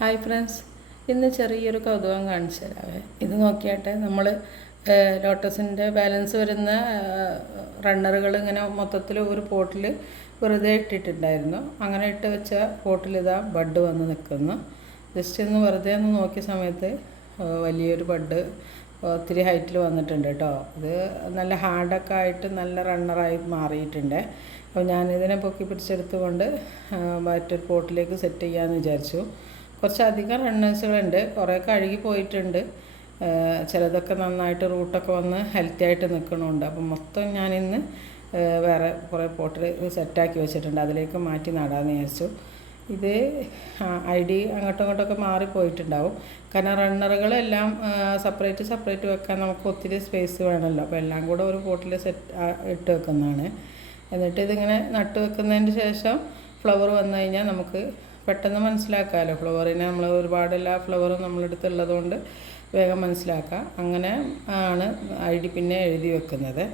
Hi friends, ഇന്ന് ചെറിയൊരു കൗതുകം കാണിച്ചു തരാവേ. ഇത് നോക്കിയാട്ടെ, നമ്മൾ ലോട്ടസിൻ്റെ ബാലൻസ് വരുന്ന റണ്ണറുകൾ ഇങ്ങനെ മൊത്തത്തിൽ ഒരു പോട്ടിൽ വെറുതെ ഇട്ടിട്ടുണ്ടായിരുന്നു. അങ്ങനെ ഇട്ട് വെച്ച പോട്ടിൽ ഇതാ ബഡ് വന്ന് നിൽക്കുന്നു. ജസ്റ്റ് ഒന്ന് വെറുതെ ഒന്ന് നോക്കിയ സമയത്ത് വലിയൊരു ബഡ് ഒത്തിരി ഹൈറ്റിൽ വന്നിട്ടുണ്ട് കേട്ടോ. ഇത് നല്ല ഹാർഡൊക്കെ ആയിട്ട് നല്ല റണ്ണറായി മാറിയിട്ടുണ്ട്. അപ്പോൾ ഞാനിതിനെ പൊക്കി പിടിച്ചെടുത്തുകൊണ്ട് മറ്റൊരു പോട്ടിലേക്ക് സെറ്റ് ചെയ്യാമെന്ന് വിചാരിച്ചു. കുറച്ചധികം റണ്ണേഴ്സുകളുണ്ട്, കുറേ കഴുകി പോയിട്ടുണ്ട്, ചിലതൊക്കെ നന്നായിട്ട് റൂട്ടൊക്കെ വന്ന് ഹെൽത്തി ആയിട്ട് നിൽക്കണമുണ്ട്. അപ്പം മൊത്തം ഞാനിന്ന് വേറെ കുറേ പോട്ടിൽ സെറ്റാക്കി വെച്ചിട്ടുണ്ട്, അതിലേക്ക് മാറ്റി നടാമെന്ന് വിചാരിച്ചു. ഇത് അങ്ങോട്ടും ഇങ്ങോട്ടൊക്കെ മാറിപ്പോയിട്ടുണ്ടാവും. കാരണം റണ്ണറുകളെല്ലാം സെപ്പറേറ്റ് വെക്കാൻ നമുക്ക് ഒത്തിരി സ്പേസ് വേണമല്ലോ. അപ്പോൾ എല്ലാം കൂടെ ഒരു പോട്ടിൽ ഇട്ട് വെക്കുന്നതാണ്. എന്നിട്ട് ഇതിങ്ങനെ നട്ട് വെക്കുന്നതിന് ശേഷം ഫ്ലവർ വന്നു കഴിഞ്ഞാൽ നമുക്ക് പെട്ടെന്ന് മനസ്സിലാക്കാമല്ലോ. ഫ്ലവറിനെ നമ്മൾ ഒരുപാട് എല്ലാ ഫ്ലവറും നമ്മളെടുത്തുള്ളത് കൊണ്ട് വേഗം മനസ്സിലാക്കാം. അങ്ങനെ ആണ് പിന്നെ എഴുതി വെക്കുന്നത്.